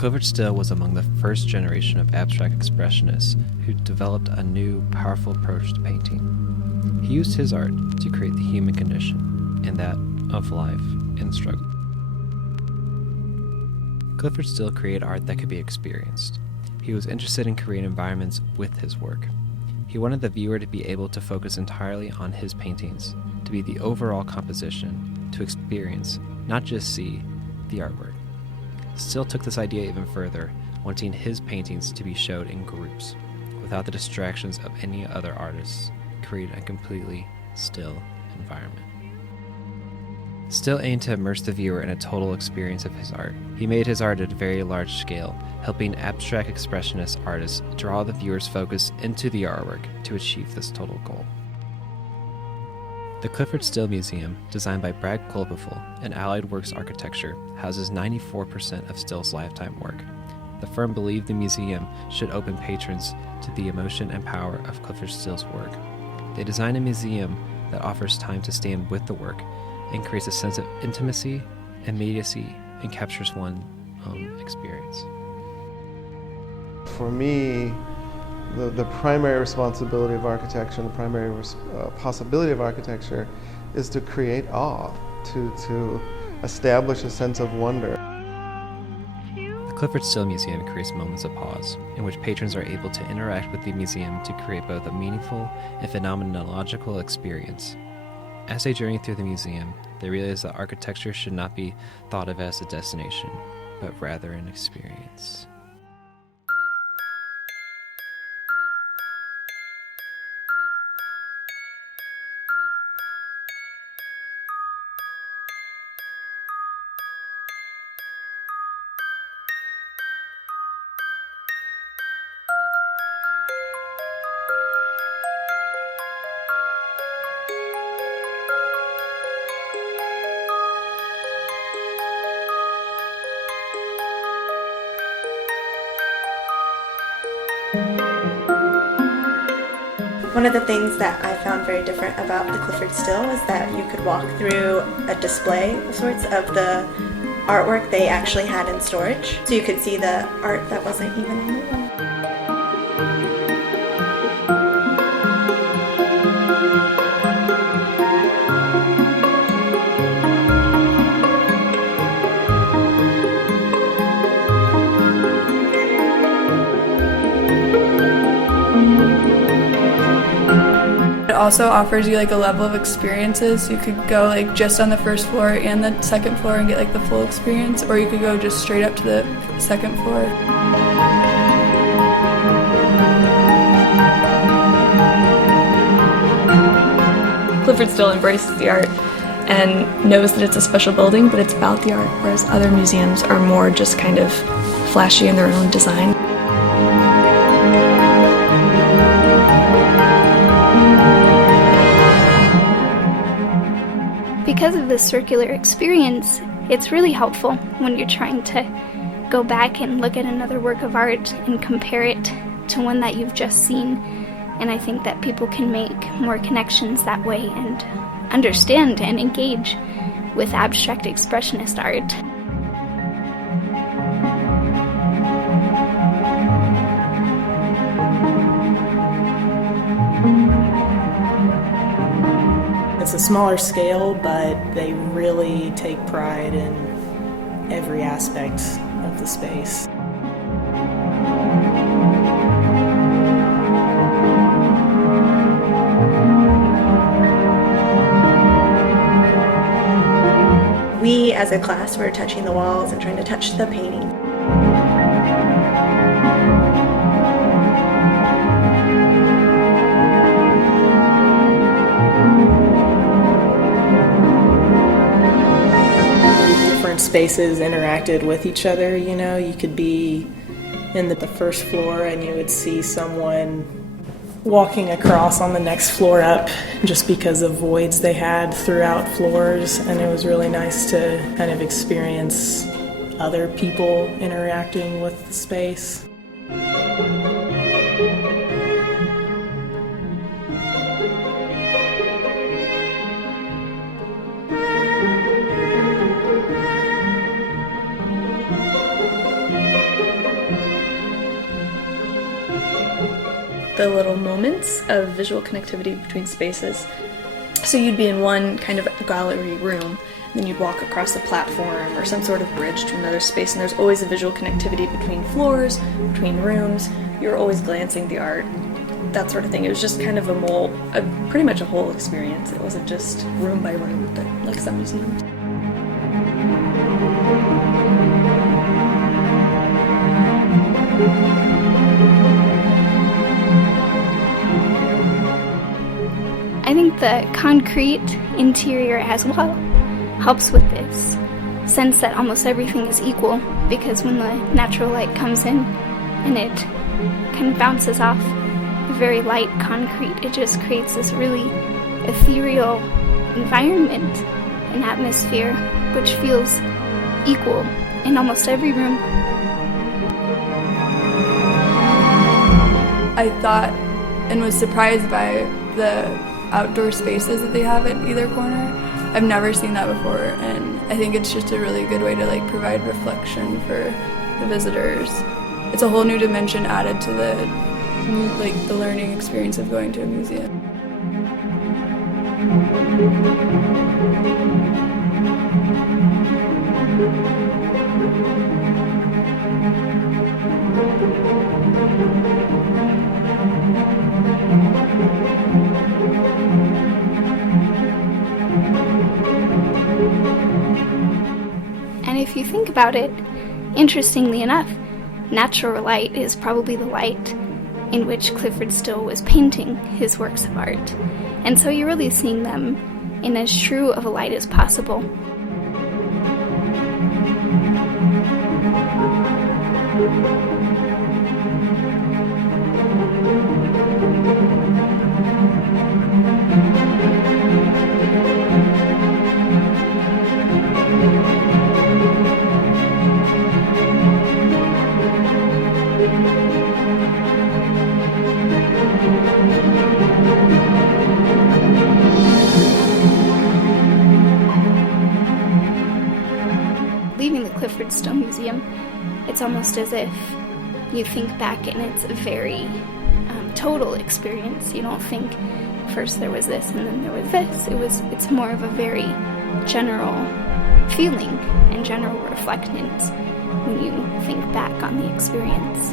Clyfford Still was among the first generation of abstract expressionists who developed a new, powerful approach to painting. He used his art to create the human condition and that of life and struggle. Clyfford Still created art that could be experienced. He was interested in creating environments with his work. He wanted the viewer to be able to focus entirely on his paintings, to be the overall composition, to experience, not just see, the artwork. Still took this idea even further, wanting his paintings to be showed in groups, without the distractions of any other artists, create a completely still environment. Still aimed to immerse the viewer in a total experience of his art. He made his art at a very large scale, helping abstract expressionist artists draw the viewer's focus into the artwork to achieve this total goal. The Clyfford Still Museum, designed by Brad Clopeful and Allied Works Architecture, houses 94% of Still's lifetime work. The firm believed the museum should open patrons to the emotion and power of Clyfford Still's work. They designed a museum that offers time to stand with the work and creates a sense of intimacy, immediacy, and captures one's own experience. For me, the primary responsibility of architecture, and the primary possibility of architecture is to create awe, to establish a sense of wonder. The Clyfford Still Museum creates moments of pause, in which patrons are able to interact with the museum to create both a meaningful and phenomenological experience. As they journey through the museum, they realize that architecture should not be thought of as a destination, but rather an experience. One of the things that I found very different about the Clyfford Still was that you could walk through a display of sorts of the artwork they actually had in storage. So you could see the art that wasn't even on the wall. It also offers you like a level of experiences. You could go like just on the first floor and the second floor and get like the full experience, or you could go just straight up to the second floor. Clyfford Still embraces the art and knows that it's a special building, but it's about the art, whereas other museums are more just kind of flashy in their own design. Because of this circular experience, it's really helpful when you're trying to go back and look at another work of art and compare it to one that you've just seen. And I think that people can make more connections that way and understand and engage with abstract expressionist art. It's a smaller scale, but they really take pride in every aspect of the space. We, as a class, were touching the walls and trying to touch the painting. Different spaces interacted with each other, you know. You could be in the first floor and you would see someone walking across on the next floor up just because of voids they had throughout floors, and it was really nice to kind of experience other people interacting with the space. the little moments of visual connectivity between spaces. So you'd be in one kind of gallery room, then you'd walk across a platform or some sort of bridge to another space, and there's always a visual connectivity between floors, between rooms. You're always glancing the art, that sort of thing. It was just kind of pretty much a whole experience. It wasn't just room by room, but like some museums. I think the concrete interior as well helps with this sense that almost everything is equal, because when the natural light comes in and it kind of bounces off the very light concrete, it just creates this really ethereal environment and atmosphere which feels equal in almost every room. I thought and was surprised by the outdoor spaces that they have at either corner. I've never seen that before, and I think it's just a really good way to provide reflection for the visitors. It's a whole new dimension added to the learning experience of going to a museum. And if you think about it, interestingly enough, natural light is probably the light in which Clyfford Still was painting his works of art. And so you're really seeing them in as true of a light as possible. Leaving the Clyfford Still Museum, it's almost as if you think back and it's a very total experience. You don't think first there was this and then there was this. It's more of a very general feeling and general reflectance when you think back on the experience.